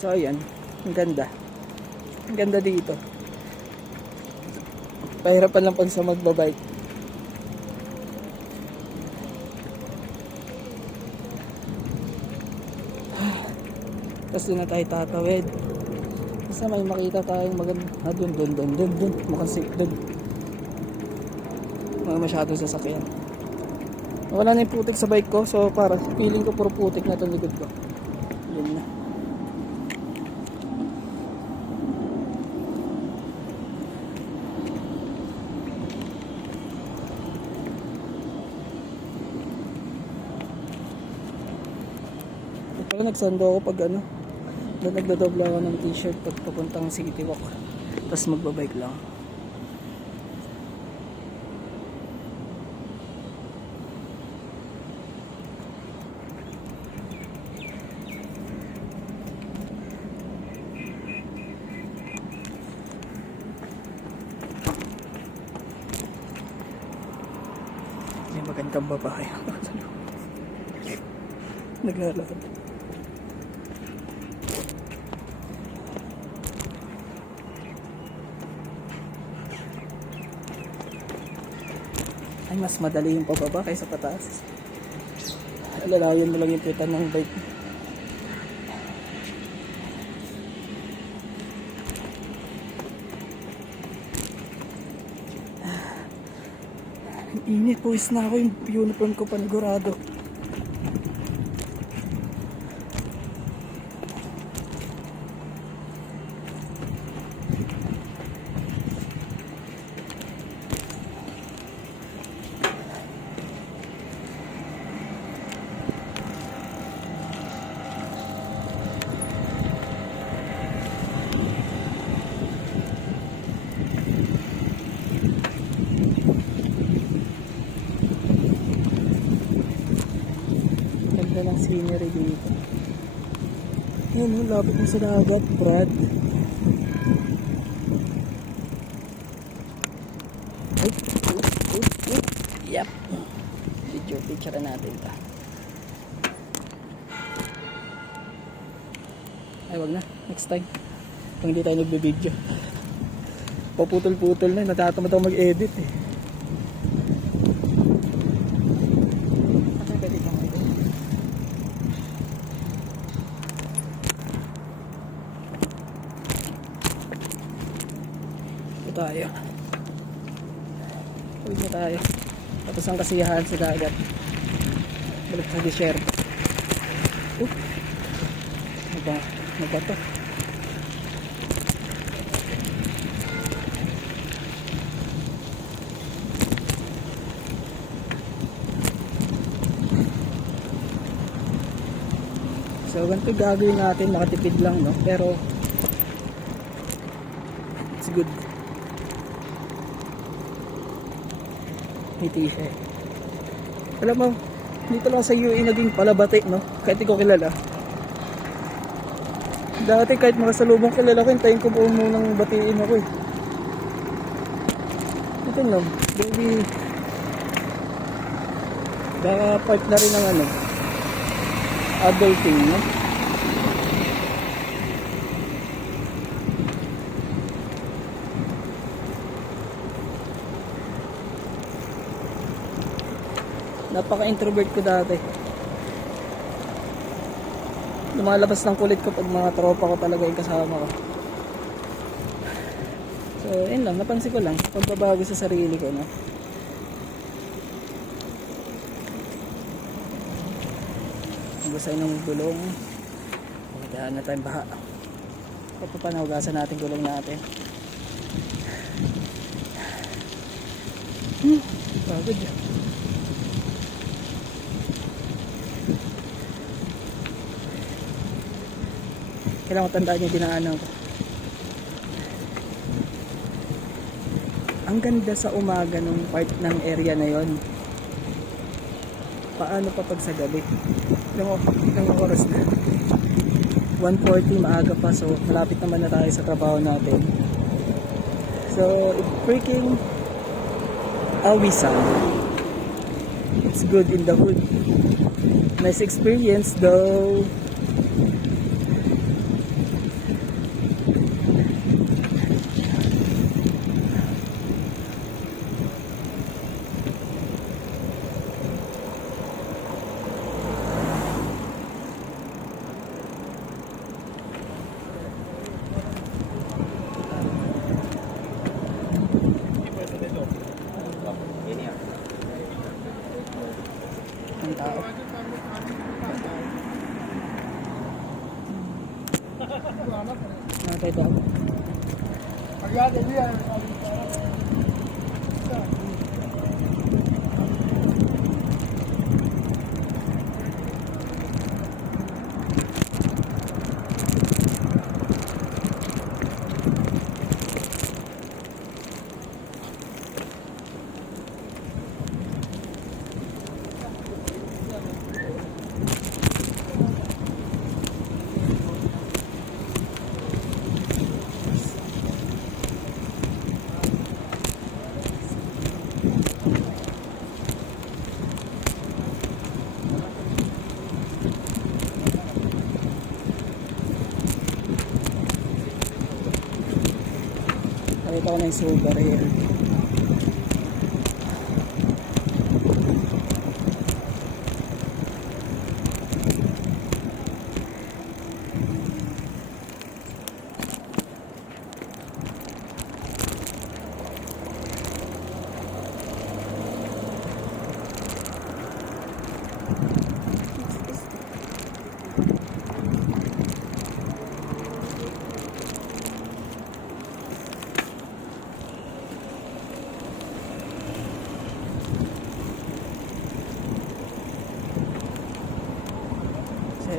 So ayan, ang ganda. Ang ganda dito. Pahirapan lang pag sa magbabike. Tapos doon na tayo tatawid. Basta may makita tayong maganda. Dun. Mukhang safe dun. Mga masyadong sasakyan. Wala na yung putik sa bike ko. So para feeling ko puro putik na itong likod ko. Yun na. Pero nagsando ako pag ano, nagdodobla ako ng t-shirt pag papuntang city walk, tapos magbabike lang. May magandang babae naglalakad. Ay, mas madali yung pababa kaysa pataas. Alalayan mo lang yung pitan ng bike. Ang init, puwis na ako, yung uniform ko panigurado. Ganda ng scenery dito. Ayun, lapit mo sa dagat, Brad. Yep. Picture natin ito. Ay, wag na. Next time. Kung hindi tayo nagbe-video. Paputol-putol na. Natatamad ako mag-edit eh. Ito tayo. Uwi na tayo. Tapos ang kasiyahan sa dagat. Balik sa desierto. Nagbato. So ganito gagawin natin, makatipid lang, no? Pero it's good. Hindi siya. Alam mo, dito lang sa UE naging palabati, no? Kahit di ko kilala. Dati kahit makasalubong kilala ko, hintayin ko po munang batiin ako eh. Ito lang, baby. Baka part na rin ng ano, adulting, no? Napaka-introvert ko dati. Lumalabas ng kulit ko pag mga tropa ko talaga yung kasama ko. So, yun lang. Napansin ko lang. Pagbabago sa sarili ko, no? Hugasan ng gulong. Magdaan na tayong baha. Papapanahugasan natin gulong natin. Pagod yan. Kailangan ko tandaan yung dinaanan ko. Ang ganda sa umaga nung part ng area na yon. Paano pa pag sa gabi? Ilang oras na? 1:40, maaga pa. So malapit naman na tayo sa trabaho natin. So it's freaking awisan. It's good in the hood. Nice experience though. Nakita ito. Nakita ko na yung soul barrier.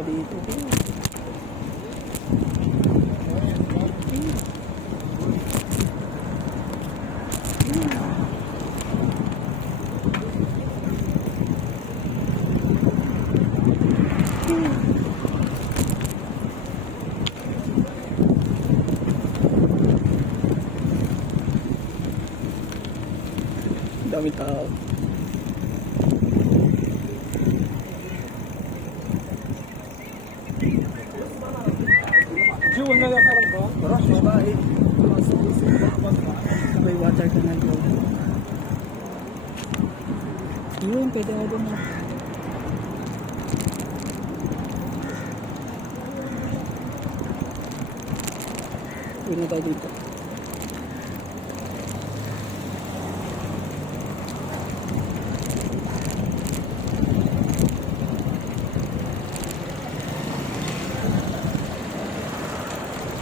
Dito din. Daming tao. May water canal doon. Yun, pwede ako doon. Pwede na tayo dito.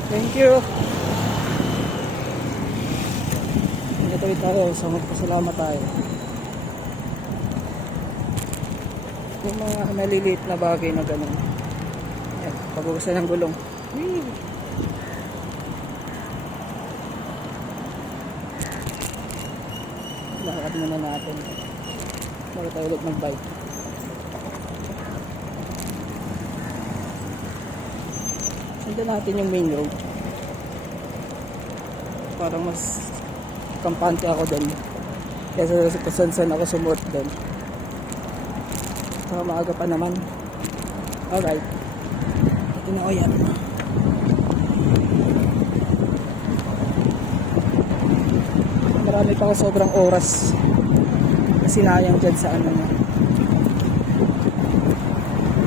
Thank you. Ito tayo, so magpasalamat tayo. Yung mga maliliit na bagay na gano'n. Yan, pag-ugasan ng gulong. Lakad muna natin. Bago tayo ulit mag-bike. Sundan natin yung main road. Parang mas kampante ako doon kaysa kung saan ako sumuot doon. So maaga pa naman. Alright, ito na o yan. Marami pa ako sobrang oras na sinayang dyan sa ano na.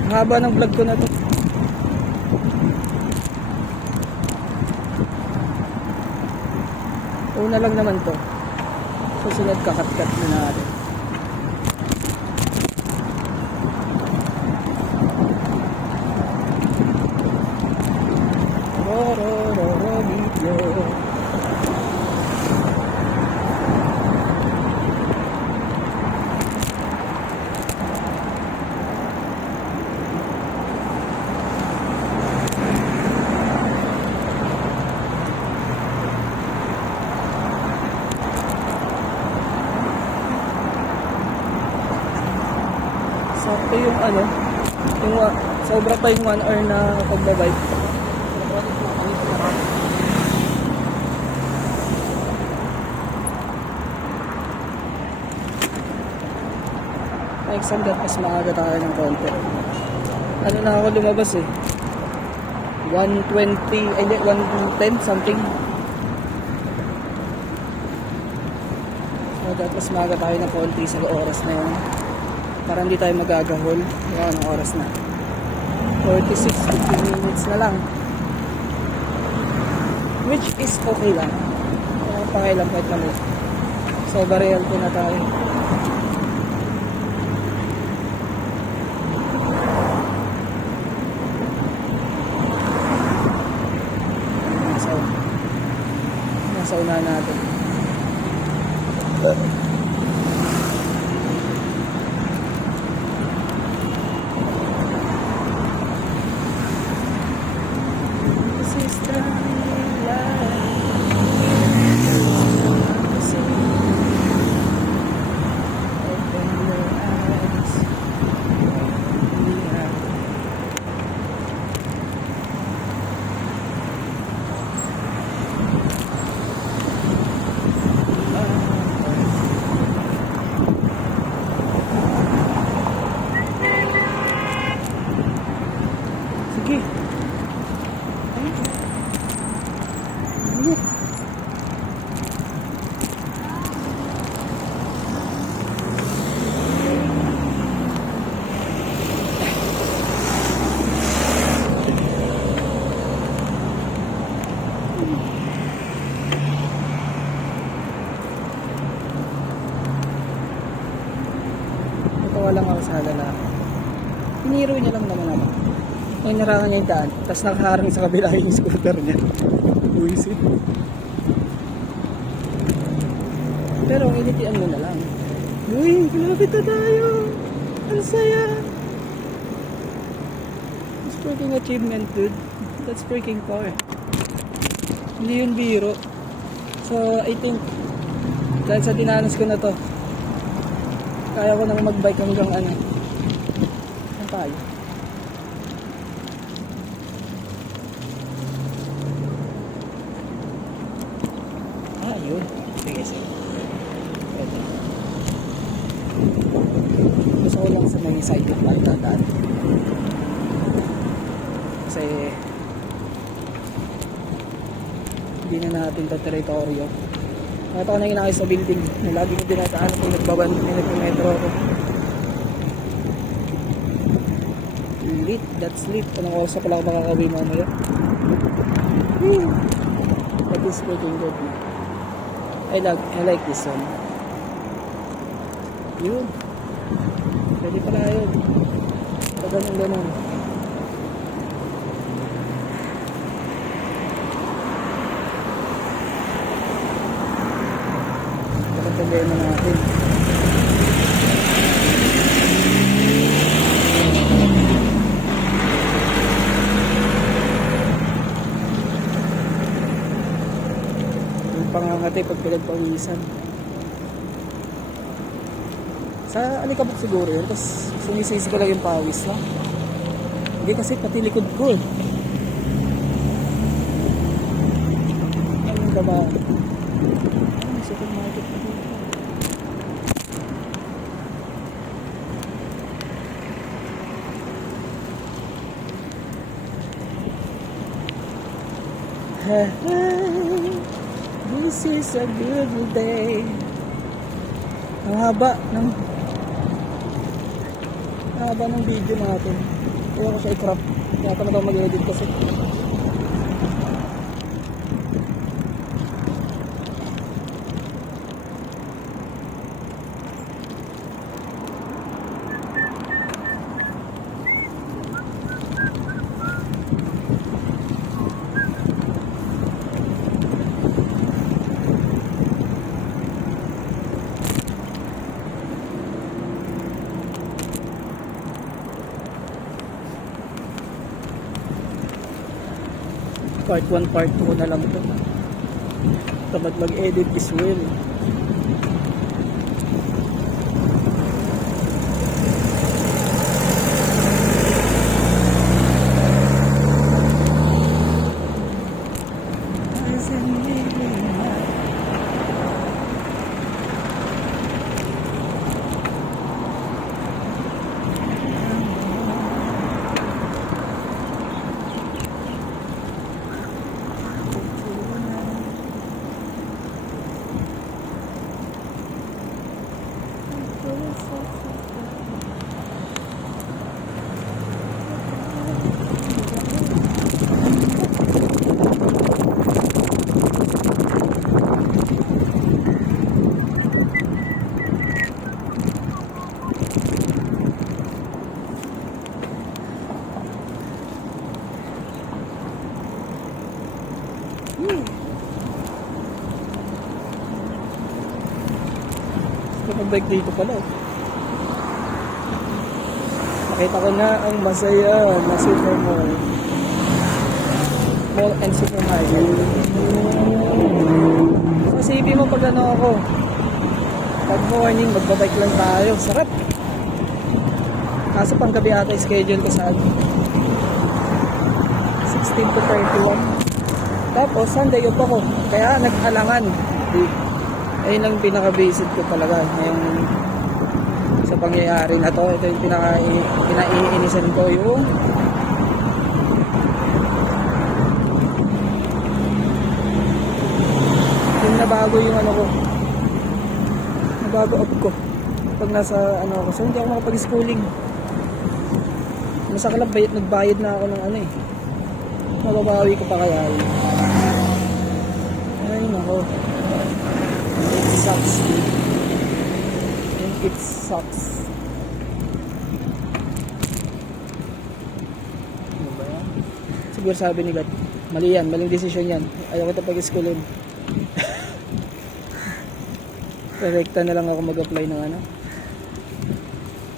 Haba ng vlog ko na to. Una lang naman to. Susunod kakat-kat na natin. Video. Sakto yung ano, yung sobra pa yung 1 hour na pagbabike. Next time mas maaga tayo ng konti. Ano na ako lumabas eh, 1:20, ay 1:10 something. So that mas maaga tayo ng konti sa oras na yun. Para hindi tayo magagahol. Kaya anong oras na? 46-50 minutes na lang. Which is okay lang. Pakailang kahit kami. So, barrier ko na tayo. sa unahan natin. This is the life. Open your eyes. Yeah. Sige. Ayun. Natawa lang ako sa lalaki. Piniro niya lang naman ako. Ay, narangan niya yung daan. Tapos nakaharang sa kabila yung scooter niya. Buisit. Pero ang initian mo na lang. Uy, malapit na tayo. Ang saya. That's freaking achievement, dude. That's freaking far. Hindi yun biro. So, I think, dahil sa dinanas ko na to, kaya ko nang magbike hanggang ano. Ang tayo. Ah, yun. Sige, sige. Pwede. Gusto ko lang sa may sided pa dadaan. Kasi hindi na natin ito teritoryo. Nakita ko na inakay sa building na lagi ko dinadaan kung nagmetro ako. Lit, that's lit. Anong oras pa pala ako makakawin mamaya? That is freaking good. I like this one. Yun. Pwede pala yun. Pag ganun. Pagkatagay na natin. Yung pangangati pag pinagpawisan. Sa alikabok siguro yun. Tapos sumisisi ko lang yung pawis, no? Hindi kasi pati likod ko eh. Anong ba? Supermarket na dito. This is a beautiful day. Ang haba ng video natin. Kaya ko siya i-crop. Kaya ko na ba mag-edit kasi. Part 1, part 2 na lang ito. Tamad mag-edit is well. Nagpa-bike dito pala. Nakita ko na ang masaya na Super Mall. Mall and Supermarket. So, isipin mo pag ano ako. Pag morning, magbabike lang tayo. Sarap. Kaso pang gabi ata schedule ko sa 16 to 31. Tapos Sunday off ako. Kaya nag-alangan. Ayun lang pinaka-basic ko talaga. Ngayong sa pangyayari na to. Ito yung pinaiinisan ko yung nabago yung ano ko. Nabago up ko. Pag nasa ano ako. So hindi ako makapag-schooling. Nasa club, nagbayad na ako ng ano eh. Mababawi ko pa kaya yun. Ay nako. It sucks. And it sucks. Ano ba yan? Siguro sabi ni God, mali yan, maling desisyon yan. Ayaw ko ito pag-schoolin. Direkta na lang ako mag-apply ng ano.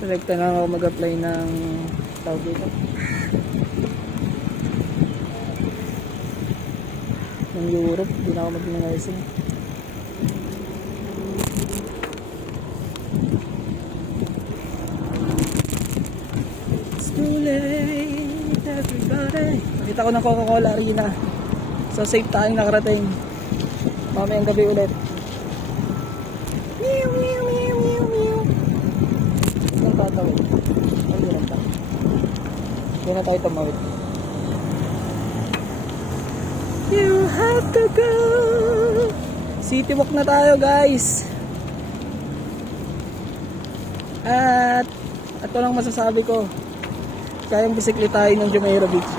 Direkta na lang ako mag-apply ng tawag dito. Ng Europe, hindi na ako mag-nursing. It's too late, everybody. Nakita ko ng Coca-Cola Arena. So safe tayong nakarating. Mamayang gabi ulit. Meow, meow, meow, meow, meow. Saan tatawid? Ano yun ta? Doon na tayo tumawid. You have to go. City walk na tayo guys. At ito lang masasabi ko. Kayang bisikletahin ng Jumeirah Beach.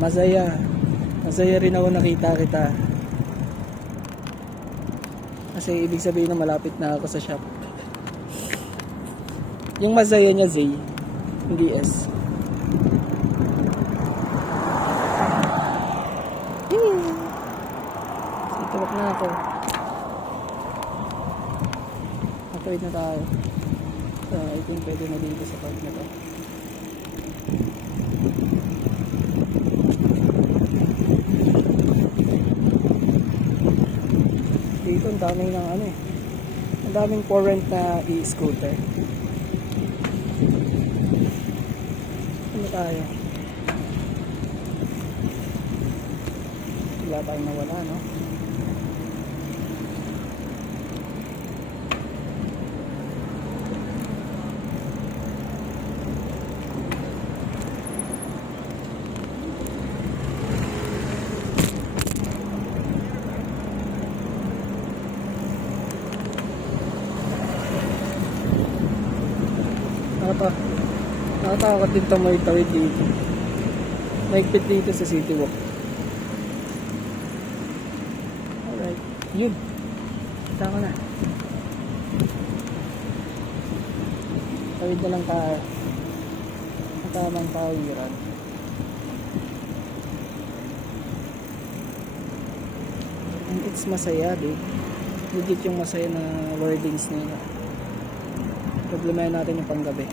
Masaya rin ako nakita kita. Kasi ibig sabihin na malapit na ako sa shop. Yung masaya niya Z, hindi S. Itawag na ako. Matawid na tayo. So I think pwede na dito sa part na to. Dito ang daming ng ano eh. Ang daming for rent na e-scooter. Ano tayo? Wala tayong nawala, no? Nakatakot din tawid dito. Maigpit dito sa City Walk. Alright. Yun. Kita ko na. Tawid na lang tayo. Ang tamang tawiran. And it's masaya, dude. Legit yung masaya na wordings nila. Problemahin natin yung panggabi.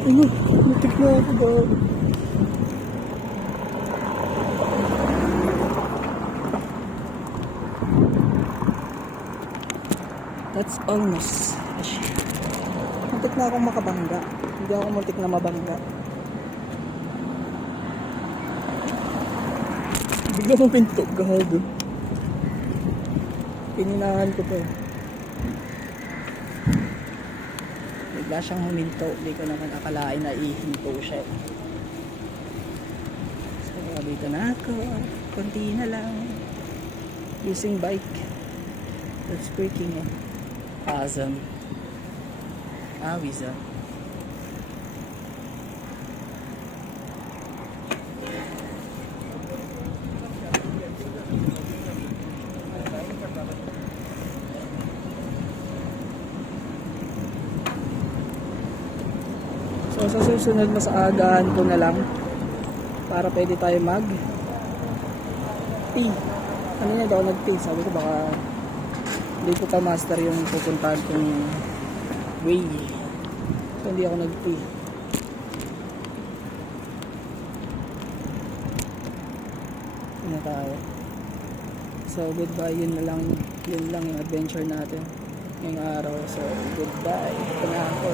Ang ino, mutik na ako ba? That's almost. Muntik na akong makabangga. Hindi ako muntik na mabangga. Bigla mong pinto, gago. Pininahan ko to. Bigla siyang huminto. Hindi ko naman akalain na ihinto siya. So, dito na ako. Konti na lang. Using bike. That's freaking awesome. Awesome. So sa susunod mas aagahan ko na lang para pwede tayo mag tea. Ano niya daw nag-tea? Sabi ko baka hindi ko pa master yung pupuntahan kong way. So hindi ako nag-tea. Ano tayo? So goodbye, yun lang yung adventure natin ngayong araw. So goodbye. Ito na ako.